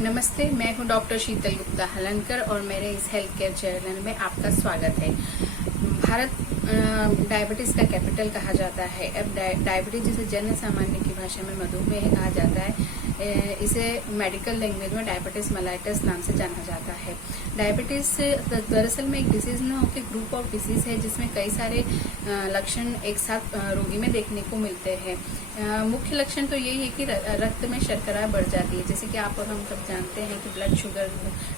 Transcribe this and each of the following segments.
नमस्ते, मैं हूं डॉक्टर शीतल गुप्ता हलनकर और मेरे इस हेल्थ केयर चैनल में आपका स्वागत है। भारत डायबिटीज का कैपिटल कहा जाता है। अब डायबिटीज जिसे जन सामान्य की भाषा में मधुमेह कहा जाता है, इसे मेडिकल लैंग्वेज में डायबिटीज मेलाइटस नाम से जाना जाता है। डायबिटीज दरअसल में एक डिसीज न होकर ग्रुप ऑफ डिसीज है जिसमें कई सारे लक्षण एक साथ रोगी में देखने को मिलते हैं। मुख्य लक्षण तो यही है कि रक्त में शर्करा बढ़ जाती है। जैसे कि आप और हम सब जानते हैं कि ब्लड शुगर,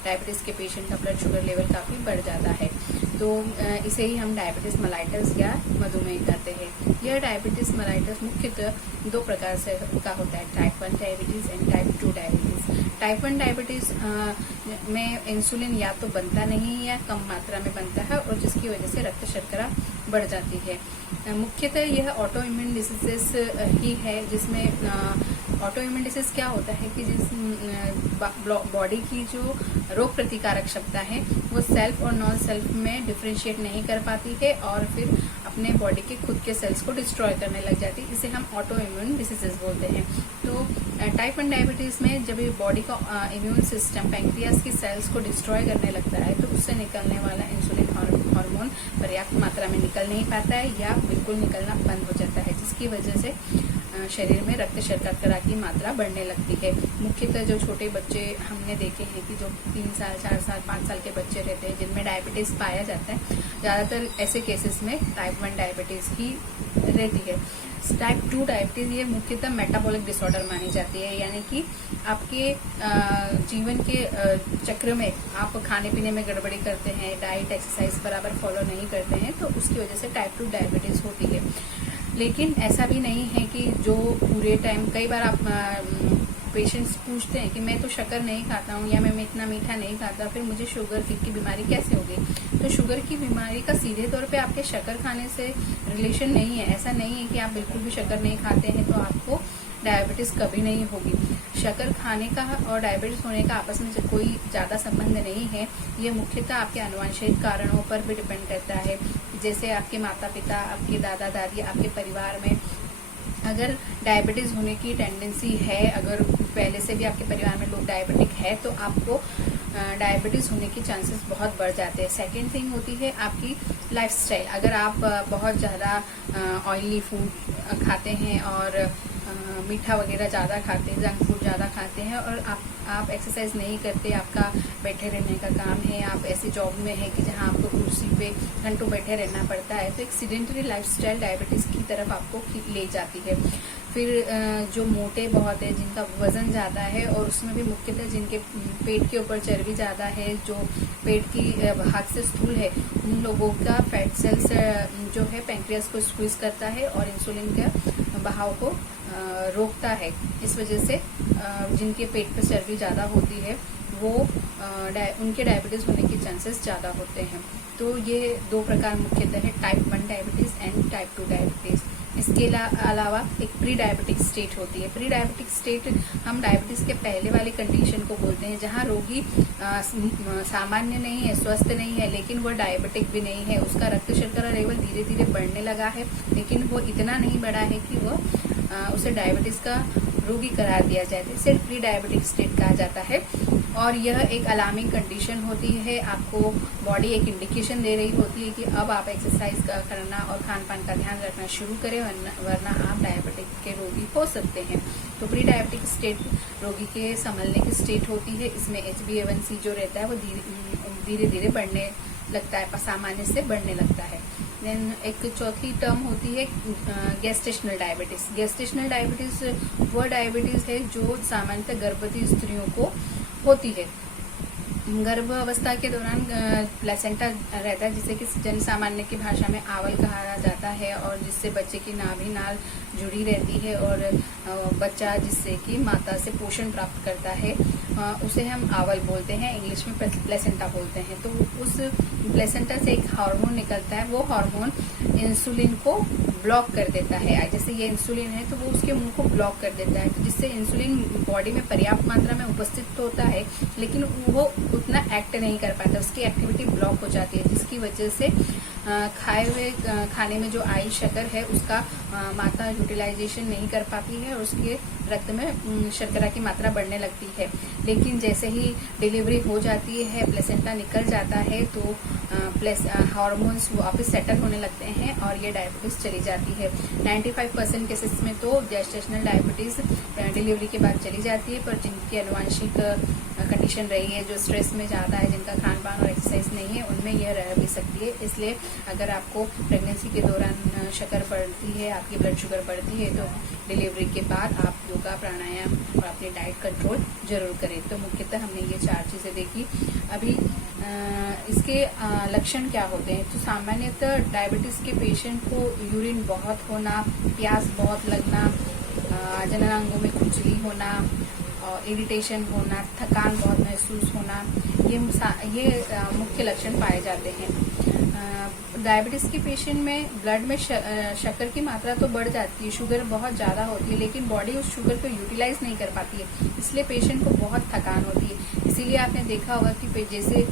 डायबिटीज के पेशेंट का ब्लड शुगर लेवल काफी बढ़ जाता है, तो इसे ही हम डायबिटीज मेलाइटस या मधुमेह कहते हैं। यह डायबिटीज मेलाइटस मुख्यतः दो प्रकार से का होता है, type 1 diabetes and type 2 diabetes. Type 1 diabetes में इंसुलिन या तो बनता नहीं या कम मात्रा में बनता है और जिसकी वजह से रक्त शर्करा बढ़ जाती है। मुख्यतः यह ऑटो इम्यून डिसीजेस ही है, जिसमें ऑटो इम्यून डिसीज क्या होता है कि जिस बॉडी की जो रोग प्रतिकारक क्षमता है वो सेल्फ और नॉन सेल्फ में डिफरेंशिएट नहीं कर पाती है और फिर अपने बॉडी के खुद के सेल्स को डिस्ट्रॉय करने लग जाती है। इसे हम ऑटो इम्यून डिसीजेस बोलते हैं। तो टाइप 1 डायबिटीज में जब ये बॉडी का इम्यून सिस्टम पैंक्रियास की सेल्स को डिस्ट्रॉय करने लगता है तो उससे निकलने वाला इंसुलिन हार्मोन पर्याप्त मात्रा में निकल नहीं पाता है या बिल्कुल निकलना बंद हो जाता है, जिसकी वजह से शरीर में रक्त शर्करा की मात्रा बढ़ने लगती है। मुख्यतः जो छोटे बच्चे हमने देखे हैं कि जो 3 साल, 4 साल, 5 साल के बच्चे रहते हैं जिनमें डायबिटीज पाया जाता है, ज्यादातर ऐसे केसेस में टाइप 1 डायबिटीज ही रहती है। टाइप 2 डायबिटीज ये मुख्यतः मेटाबॉलिक डिसऑर्डर मानी जाती है, यानी कि आपके जीवन के चक्र में आप खाने पीने में गड़बड़ी करते हैं, डाइट एक्सरसाइज बराबर फॉलो नहीं करते हैं, तो उसकी वजह से टाइप 2 डायबिटीज होती है। लेकिन ऐसा भी नहीं है कि जो पूरे टाइम, कई बार आप पेशेंट्स पूछते हैं कि मैं तो शक्कर नहीं खाता हूँ या मैं इतना मीठा नहीं खाता, फिर मुझे शुगर की बीमारी कैसे होगी। तो शुगर की बीमारी का सीधे तौर पे आपके शक्कर खाने से रिलेशन नहीं है। ऐसा नहीं है कि आप बिल्कुल भी शक्कर नहीं खाते हैं तो आपको डायबिटीज कभी नहीं होगी। शक्कर खाने का और डायबिटीज होने का आपस में कोई ज्यादा संबंध नहीं है। ये मुख्यतः आपके आनुवंशिक कारणों पर भी डिपेंड करता है। जैसे आपके माता पिता, आपके दादा दादी, आपके परिवार में अगर डायबिटीज होने की टेंडेंसी है, अगर पहले से भी आपके परिवार में लोग डायबिटिक है, तो आपको डायबिटीज होने की चांसेस बहुत बढ़ जाते हैं। सेकेंड थिंग होती है आपकी लाइफस्टाइल। अगर आप बहुत ज़्यादा ऑयली फूड खाते हैं और मीठा वगैरह ज़्यादा खाते हैं, जंक फूड ज़्यादा खाते हैं और आप एक्सरसाइज नहीं करते, आपका बैठे रहने का काम है, आप ऐसी जॉब में है कि जहाँ आपको कुर्सी पे घंटों बैठे रहना पड़ता है, तो एक सीडेंटरी लाइफस्टाइल डायबिटीज़ की तरफ आपको ले जाती है। फिर जो मोटे बहुत है, जिनका वजन ज़्यादा है और उसमें भी मुख्यतः जिनके पेट के ऊपर चर्बी ज़्यादा है, जो पेट की भाग से स्थूल है, उन लोगों का फैट सेल्स जो है पैंक्रियास को स्क्वीज करता है और इंसुलिन के बहाव को रोकता है। इस वजह से जिनके पेट पर चर्बी ज़्यादा होती है वो उनके डायबिटीज़ होने के चांसेस ज़्यादा होते हैं। तो ये दो प्रकार मुख्यतः है, type 1 diabetes and type 2 diabetes. इसके अलावा एक प्री डायबिटिक स्टेट होती है। प्री डायबिटिक स्टेट हम डायबिटीज के पहले वाली कंडीशन को बोलते हैं, जहां रोगी सामान्य नहीं है, स्वस्थ नहीं है, लेकिन वो डायबिटिक भी नहीं है। उसका रक्त शर्करा लेवल धीरे धीरे बढ़ने लगा है, लेकिन वो इतना नहीं बढ़ा है कि वो उसे डायबिटीज का रोगी करार दिया जाए। इसे प्री डायबिटिक स्टेट कहा जाता है और यह एक अलार्मिंग कंडीशन होती है। आपको बॉडी एक इंडिकेशन दे रही होती है कि अब आप एक्सरसाइज करना और खान पान का ध्यान रखना शुरू करें, वरना आप डायबिटिक के रोगी हो सकते हैं। तो प्री डायबिटिक स्टेट रोगी के संभलने की स्टेट होती है। इसमें HbA1c जो रहता है वो धीरे धीरे बढ़ने लगता है, सामान्य से बढ़ने लगता है। देन एक चौथी टर्म होती है गेस्टेशनल डायबिटीज। गेस्टेशनल डायबिटीज वह डायबिटीज है जो सामान्यतः गर्भवती स्त्रियों को होती है। गर्भ अवस्था के दौरान प्लेसेंटा रहता है, जिसे कि जन सामान्य की भाषा में आवल कहा जाता है, और जिससे बच्चे की नाभि नाल जुड़ी रहती है और बच्चा जिससे कि माता से पोषण प्राप्त करता है उसे हम आवल बोलते हैं, इंग्लिश में प्लेसेंटा बोलते हैं। तो उस प्लेसेंटा से एक हार्मोन निकलता है, वो हार्मोन इंसुलिन को ब्लॉक कर देता है। जैसे ये इंसुलिन है तो वो उसके मुंह को ब्लॉक कर देता है, तो जिससे इंसुलिन बॉडी में पर्याप्त मात्रा में उपस्थित होता है, लेकिन वो उतना एक्ट नहीं कर पाता, उसकी एक्टिविटी ब्लॉक हो जाती है, जिसकी वजह से खाए हुए खाने में जो आई शक्कर है उसका मात्रा यूटिलाइजेशन नहीं कर पाती है और उसके रक्त में शर्करा की मात्रा बढ़ने लगती है। लेकिन जैसे ही डिलीवरी हो जाती है, प्लेसेंटा निकल जाता है, तो हार्मोन्स वापस सेटल होने लगते हैं और ये डायबिटीज चली जाती है। 95% केसेस में तो जेस्टेशनल डायबिटीज डिलीवरी के बाद चली जाती है, पर जिनकी आनुवंशिक कंडीशन रही है, जो स्ट्रेस में ज़्यादा है, जिनका खान पान और एक्सरसाइज नहीं है, उनमें यह रह भी सकती है। इसलिए अगर आपको प्रेगनेंसी के दौरान शक्कर बढ़ती है, आपकी ब्लड शुगर बढ़ती है, तो डिलीवरी के बाद आप योगा, प्राणायाम और अपनी डाइट कंट्रोल जरूर करें। तो मुख्यतः हमने ये 4 चीज़ें देखी। अभी इसके लक्षण क्या होते हैं? तो सामान्यतः डायबिटीज़ के पेशेंट को यूरिन बहुत होना, प्यास बहुत लगना, जननांगों में खुजली होना, इरिटेशन होना, थकान बहुत महसूस होना, ये मुख्य लक्षण पाए जाते हैं। डायबिटीज के पेशेंट में ब्लड में शक्कर की मात्रा तो बढ़ जाती है, शुगर बहुत ज़्यादा होती है, लेकिन बॉडी उस शुगर को यूटिलाइज नहीं कर पाती है, इसलिए पेशेंट को बहुत थकान होती है। इसीलिए आपने देखा होगा कि जैसे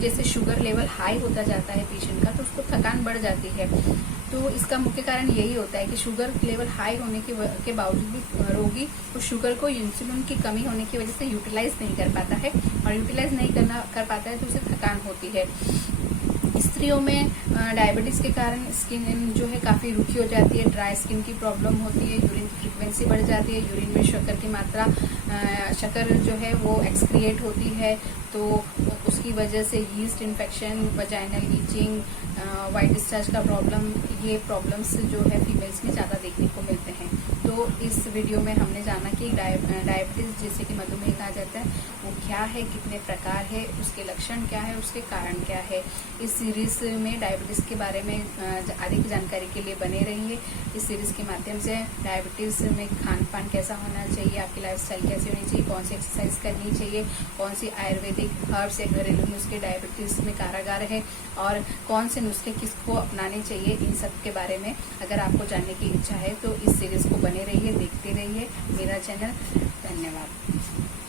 जैसे शुगर लेवल हाई होता जाता है पेशेंट का, तो उसको थकान बढ़ जाती है। तो इसका मुख्य कारण यही होता है कि शुगर लेवल हाई होने के बावजूद भी रोगी उस शुगर को इंसुलिन की कमी होने की वजह से यूटिलाइज नहीं कर पाता है, और यूटिलाइज नहीं कर पाता है तो उसे थकान होती है। स्त्रियों में डायबिटीज के कारण स्किन जो है काफ़ी रूखी हो जाती है, ड्राई स्किन की प्रॉब्लम होती है, यूरिन की फ्रीक्वेंसी बढ़ जाती है, यूरिन में शक्कर की मात्रा शक्कर जो है वो एक्सक्रिएट होती है, तो उसकी वजह से yeast infection, vaginal itching, white discharge का प्रॉब्लम, ये प्रॉब्लम्स जो है फीमेल्स में ज़्यादा देखने को मिलते हैं। तो इस वीडियो में हमने जाना कि डायबिटीज़ जिसे कि मधुमेह कहा जाता है वो क्या है, कितने प्रकार है, उसके लक्षण क्या है, उसके कारण क्या है। इस सीरीज़ में डायबिटीज़ के बारे में अधिक जानकारी के लिए बने रहिए। इस सीरीज़ के माध्यम से डायबिटीज़ में खान पान कैसा होना चाहिए, आपकी लाइफस्टाइल कैसी होनी चाहिए, कौन सी एक्सरसाइज करनी चाहिए, कौन सी आयुर्वेदिक हर्ब्स या घरेलू नुस्खे डायबिटीज़ में कारगर है, और कौन से नुस्खे किसको अपनाने चाहिए, इन सब के बारे में अगर आपको जानने की इच्छा है तो इस सीरीज़ को बने रहिए, देखते रहिए मेरा चैनल। धन्यवाद।